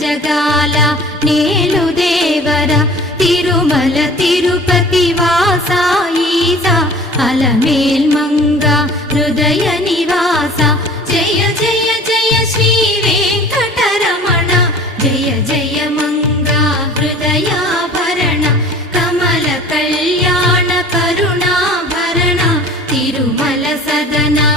జగాల నేలు దేవర తిరుమల తిరుపతి వాసా ఈసా అలమేల్ మంగ హృదయ నివాస జయ జయ జయ శ్రీ వెంకటరమణ జయ జయ మంగ హృదయాభరణ కమల కళ్యాణ కరుణాభరణ తిరుమల సదనా